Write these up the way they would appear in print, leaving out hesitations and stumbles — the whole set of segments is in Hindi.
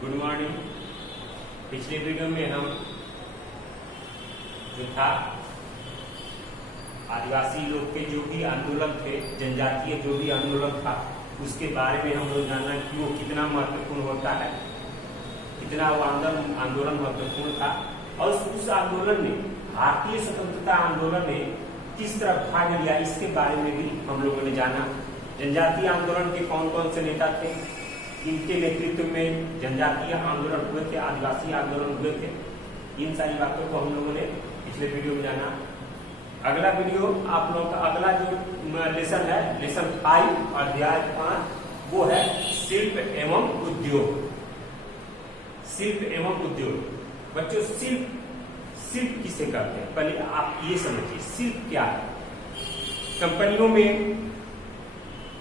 Good morning. पिछले वीडियो में हम जो था आदिवासी लोग के जो भी आंदोलन थे, जनजातीय जो भी आंदोलन था, उसके बारे में हम लोग जानना कि वो कितना महत्वपूर्ण होता है, कितना वो आंदोलन महत्वपूर्ण था और उस आंदोलन में भारतीय स्वतंत्रता आंदोलन में किस तरह भाग लिया, इसके बारे में भी हम लोगों ने जाना। जनजातीय आंदोलन के कौन कौन से नेता थे, इनके नेतृत्व में जनजातीय आंदोलन हुए थे, आदिवासी आंदोलन हुए थे, इन सारी बातों को हम लोगों ने पिछले वीडियो में जाना। अगला वीडियो आप लोगों का अगला जो लेसन है, लेसन 5 अध्याय 5, वो है शिल्प एवं उद्योग। शिल्प एवं उद्योग। बच्चों, शिल्प किसे कहते हैं, पहले आप ये समझिए शिल्प क्या है। कंपनियों में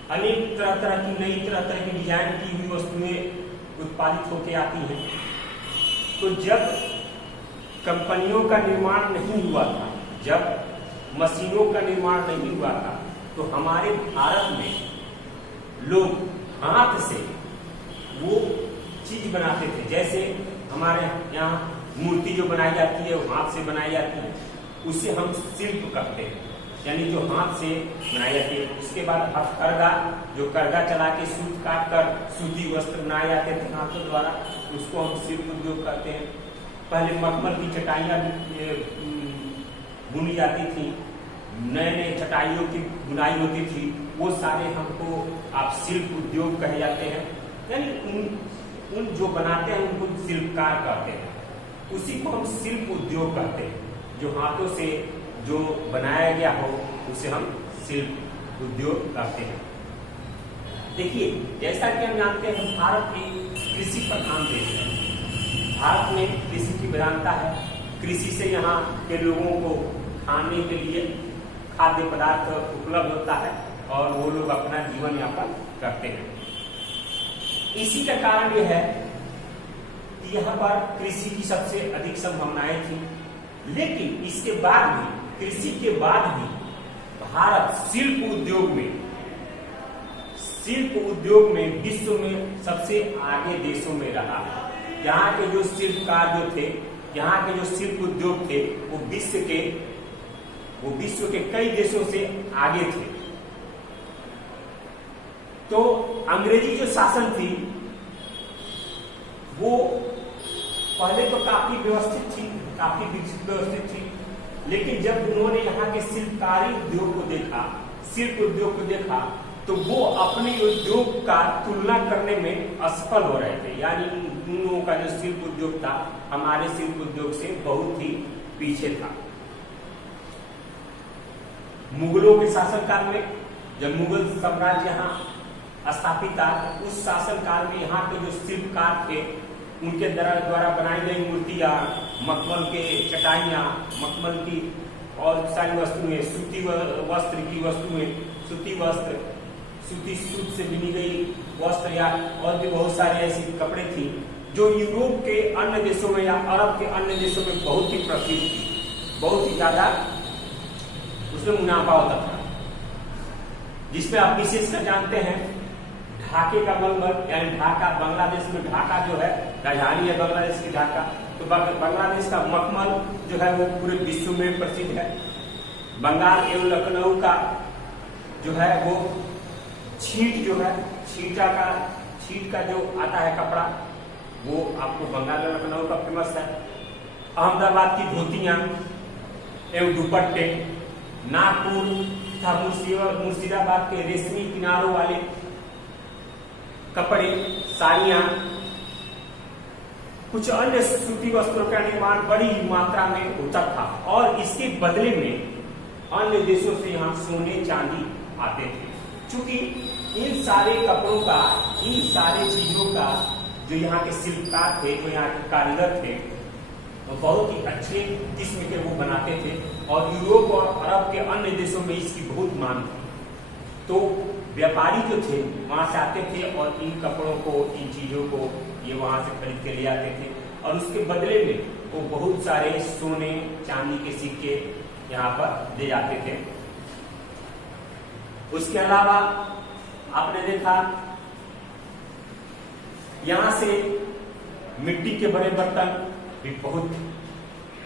अनेक तरह की नई तरह की डिजाइन की हुई वस्तुएं उत्पादित होकर आती हैं। तो जब कंपनियों का निर्माण नहीं हुआ था, जब मशीनों का निर्माण नहीं हुआ था, तो हमारे भारत में लोग हाथ से वो चीज बनाते थे। जैसे हमारे यहाँ मूर्ति जो बनाई जाती है वो हाथ से बनाई जाती है, उसे हम शिल्प कहते हैं, यानी जो हाथ से बनाई जाती है। उसके बाद हथकरघा, जो करघा चला के सूत काट कर सूती वस्त्र बनाए जाते थे हाथों द्वारा, उसको हम शिल्प उद्योग कहते हैं। पहले मखमल की चटाइयाँ बुनी जाती थी, नए नए चटाइयों की बुनाई होती थी, वो सारे हमको आप शिल्प उद्योग कहे जाते हैं। यानी उन जो बनाते हैं उनको शिल्पकार कहते हैं, उसी को हम शिल्प उद्योग कहते हैं। जो हाथों से जो बनाया गया हो उसे हम शिल्प उद्योग कहते हैं। देखिए, जैसा कि हम जानते हैं भारत की कृषि प्रधान देश है। भारत में कृषि की प्रधानता है। कृषि से यहाँ के लोगों को खाने के लिए खाद्य पदार्थ उपलब्ध होता है और वो लोग अपना जीवन यापन करते हैं। इसी का कारण यह है कि यहाँ पर कृषि की सबसे अधिक संभावनाएं थी। लेकिन इसके बाद भी, कृषि के बाद भी भारत शिल्प उद्योग में विश्व में सबसे आगे देशों में रहा। यहाँ के जो शिल्पकार जो थे, यहाँ के जो शिल्प उद्योग थे, वो विश्व के कई देशों से आगे थे। तो अंग्रेजी जो शासन थी वो पहले तो काफी व्यवस्थित थी, काफी विकसित व्यवस्थित थी, लेकिन जब उन्होंने यहाँ के शिल्पकारी उद्योग को देखा, शिल्प उद्योग को देखा, तो वो अपने उद्योग का तुलना करने में असफल हो रहे थे। यानी उन लोगों का जो शिल्प उद्योग था हमारे शिल्प उद्योग से बहुत ही पीछे था। मुगलों के शासनकाल में, जब मुगल साम्राज्य यहाँ स्थापित था, उस शासनकाल में यहाँ के जो शिल्पकार थे उनके द्वारा बनाई गई मूर्तियां, मखमल के चटाइयां, मखमल की और सारी वस्तुएं, सूती वस्त्र की वस्तुएं, सूती वस्त्र, सूती सूत से बुनी गई वस्त्र या और भी बहुत सारे ऐसी कपड़े थी जो यूरोप के अन्य देशों में या अरब के अन्य देशों में बहुत ही प्रसिद्ध थी, बहुत ही ज्यादा उसमें मुनाफा होता था। जिसमें आप विशेषकर जानते हैं ढाके का मलमल, यानी ढाका, बांग्लादेश में ढाका जो है राजधानी है बांग्लादेश की ढाका, तो बांग्लादेश का मखमल जो है वो पूरे विश्व में प्रसिद्ध है। बंगाल एवं लखनऊ का जो है वो छींट जो है, छींट का जो आता है कपड़ा, वो आपको बंगाल और लखनऊ का फेमस है। अहमदाबाद की धोतियां एवं दुपट्टे, नागपुर तथा मुर्शिदाबाद के रेशमी किनारों वाले कपड़े, साड़ियां, कुछ अन्य सूती वस्त्रों का निर्माण बड़ी मात्रा में होता था और इसके बदले में अन्य देशों से यहाँ सोने चांदी आते थे। चूंकि इन सारे कपड़ों का, इन सारे चीजों का जो यहाँ के शिल्पकार थे, जो यहाँ के कारीगर थे, वो बहुत ही अच्छे किस्म के वो बनाते थे और यूरोप और अरब के अन्य देशों में इसकी बहुत मांग थी। तो व्यापारी जो थे वहां से आते थे और इन कपड़ों को, इन चीजों को ये वहां से खरीद के ले आते थे और उसके बदले में वो बहुत सारे सोने चांदी के सिक्के यहाँ पर ले जाते थे। उसके अलावा आपने देखा यहाँ से मिट्टी के बने बर्तन भी बहुत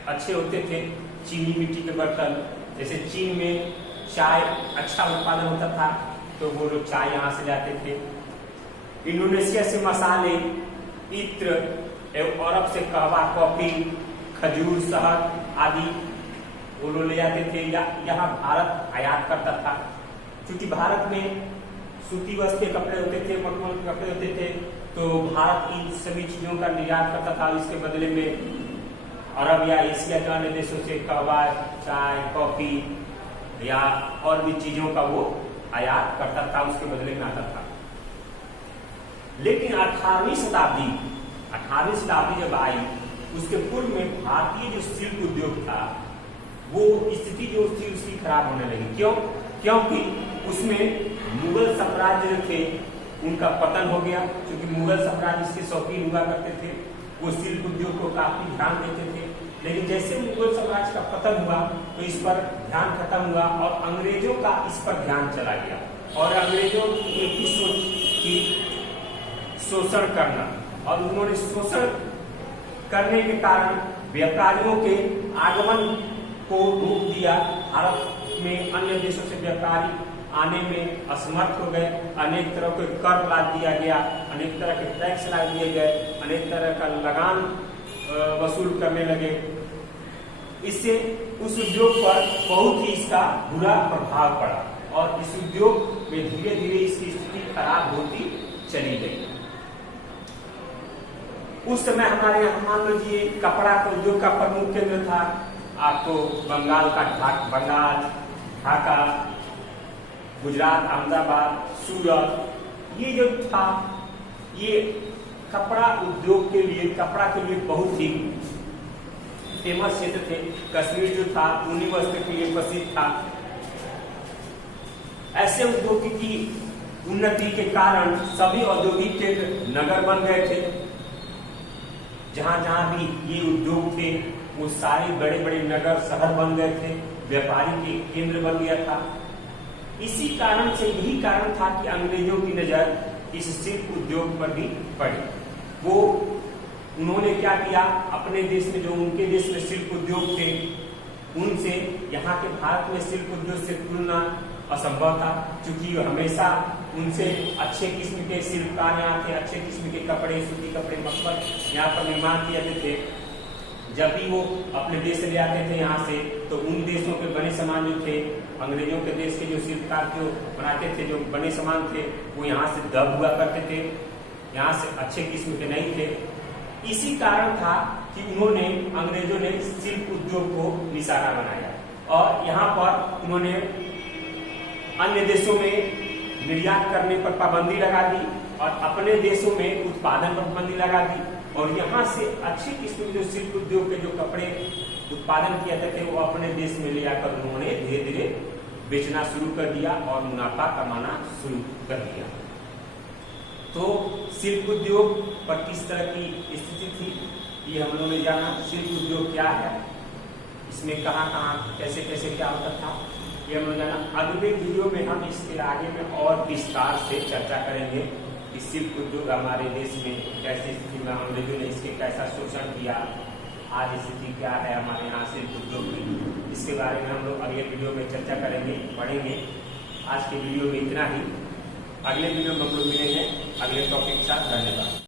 अच्छे होते थे। चीनी मिट्टी के बर्तन, जैसे चीन में चाय अच्छा उत्पादन होता था तो वो लोग चाय यहाँ से लाते थे। इंडोनेशिया से मसाले, इत्र एवं अरब से कहवा, कॉफी, खजूर, शहद आदि वो लोग ले जाते थे या यहाँ भारत आयात करता था। क्योंकि भारत में सूती वस्त्र के कपड़े होते थे, मखमल के कपड़े होते थे, तो भारत इन सभी चीजों का निर्यात करता था। इसके बदले में अरब या एशिया के अन्य देशों से कहवा, चाय, कॉफी या और भी चीजों का वो आयात करता था, उसके बदले में आता था। लेकिन 18वीं शताब्दी जब आई, उसके पूर्व में भारतीय जो शिल्प उद्योग था वो स्थिति जो थी उसकी खराब होने लगी। क्यों? क्योंकि उसमें मुगल साम्राज्य जो थे उनका पतन हो गया। क्योंकि मुगल साम्राज्य इसके शौकीन हुआ करते थे, वो शिल्प उद्योग को काफी ध्यान देते थे। लेकिन जैसे मुगल साम्राज्य का पतन हुआ तो इस पर ध्यान खत्म हुआ और अंग्रेजों का इस पर ध्यान चला गया। और अंग्रेजों की एक ही सोच की शोषण करना, और उन्होंने शोषण करने के कारण व्यापारियों के आगमन को रोक दिया। भारत में अन्य देशों से व्यापारी आने में असमर्थ हो गए। अनेक तरह के कर लाद दिया गया, अनेक तरह के टैक्स ला दिए गए, अनेक तरह का लगान वसूल करने लगे। इससे उस उद्योग पर बहुत ही इसका बुरा प्रभाव पड़ा और इस उद्योग में धीरे धीरे इसकी स्थिति खराब होती चली गई। उस समय हमारे यहाँ मान लीजिए कपड़ा का उद्योग का प्रमुख केंद्र था आपको बंगाल का ढाका, गुजरात, अहमदाबाद, सूरत, ये जो था ये कपड़ा उद्योग के लिए, कपड़ा के लिए बहुत ही फेमस क्षेत्र थे। कश्मीर जो था ऊनी वस्त्र के लिए प्रसिद्ध था। ऐसे उद्योग की उन्नति के कारण सभी औद्योगिक केंद्र नगर बन गए थे। जहां जहां भी ये उद्योग थे वो सारे बड़े बड़े नगर शहर बन गए थे, व्यापारी के केंद्र बन गया था। इसी कारण से यही कारण था कि अंग्रेजों की नजर इस शिल्प उद्योग पर भी पड़ी। वो उन्होंने क्या किया, अपने देश में जो उनके देश में शिल्प उद्योग थे उनसे यहाँ के भारत में शिल्प उद्योग से तुलना असंभव था। क्योंकि हमेशा उनसे अच्छे किस्म के शिल्पकार यहाँ थे, अच्छे किस्म के कपड़े, सूती कपड़े, मखमल यहाँ पर निर्माण किए जाते थे। जब भी वो अपने देश से ले आते थे यहाँ से, तो उन देशों के बने सामान जो थे, अंग्रेजों के देश के जो शिल्पकार जो बनाते थे, जो बने सामान थे, वो यहाँ से दब हुआ करते थे, यहाँ से अच्छे किस्म के नहीं थे। इसी कारण था कि उन्होंने, अंग्रेजों ने शिल्प उद्योग को निशाना बनाया और यहाँ पर उन्होंने अन्य देशों में निर्यात करने पर पाबंदी लगा दी और अपने देशों में उत्पादन पर पाबंदी लगा दी। और यहाँ से अच्छी किस्म के जो शिल्प उद्योग के जो कपड़े उत्पादन किए जाते थे वो अपने देश में ले आकर उन्होंने धीरे धीरे बेचना शुरू कर दिया और मुनाफा कमाना शुरू कर दिया। तो शिल्प उद्योग पर किस तरह की स्थिति थी ये हम लोगों ने जाना। शिल्प उद्योग क्या है, इसमें कहाँ कहाँ कैसे कैसे क्या होता था ये हम लोग जाना। अगले वीडियो में हम इसके आगे में और विस्तार से चर्चा करेंगे कि शिल्प उद्योग हमारे देश में कैसी स्थिति में अंग्रेजों ने इसके कैसा शोषण किया, आज स्थिति क्या है हमारे यहाँ शिल्प उद्योग की। इसके बारे में हम लोग अगले वीडियो में चर्चा करेंगे, पढ़ेंगे। आज के वीडियो में इतना ही। अगले वीडियो में हम लोग मिलेंगे अगले टॉपिक के साथ। धन्यवाद।